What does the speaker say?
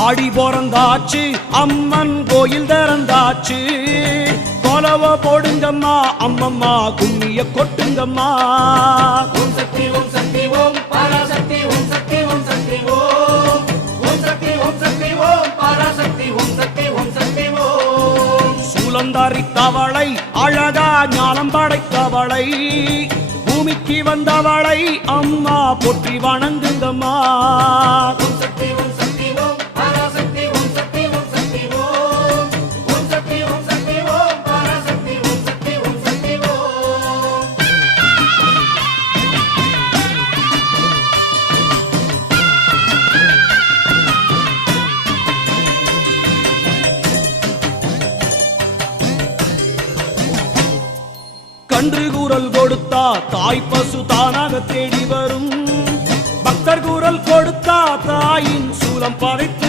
ஆடி பிறந்தாச்சு அம்மன் கோயில் திறந்தாச்சு கொலவ போடுங்கம்மா அம்மம்மா கும்மிய கொட்டுங்கம்மா. ஓம் சக்தி ஓம் சக்தி ஓம் பராசக்தி ஓம் சக்தி ஓம் சக்தி ஓம் ஓம் சக்தி ஓம் சக்தி ஓம் பராசக்தி ஓம் சக்தி ஓம் சக்தி ஓம். சூலந்தாரி தவளை அழகா ஞானம் படைத்தவளை பூமிக்கு வந்தவளை அம்மா போற்றி வணங்குங்கம்மா. ஓம் சக்தி ஓம் சக்தி ஓம் பராசக்தி ஓம் சக்தி ஓம் சக்தி ஓம் ஓம் சக்தி ஓம் சக்தி ஓம் பராசக்தி ஓம் சக்தி ஓம் சக்தி ஓம். கன்று கூறல் கொடுத்தா தாய் பசு தானாக தேடி வரும். பக்தர் கூறல் கொடுத்தா தாயின் சூலம் படைத்து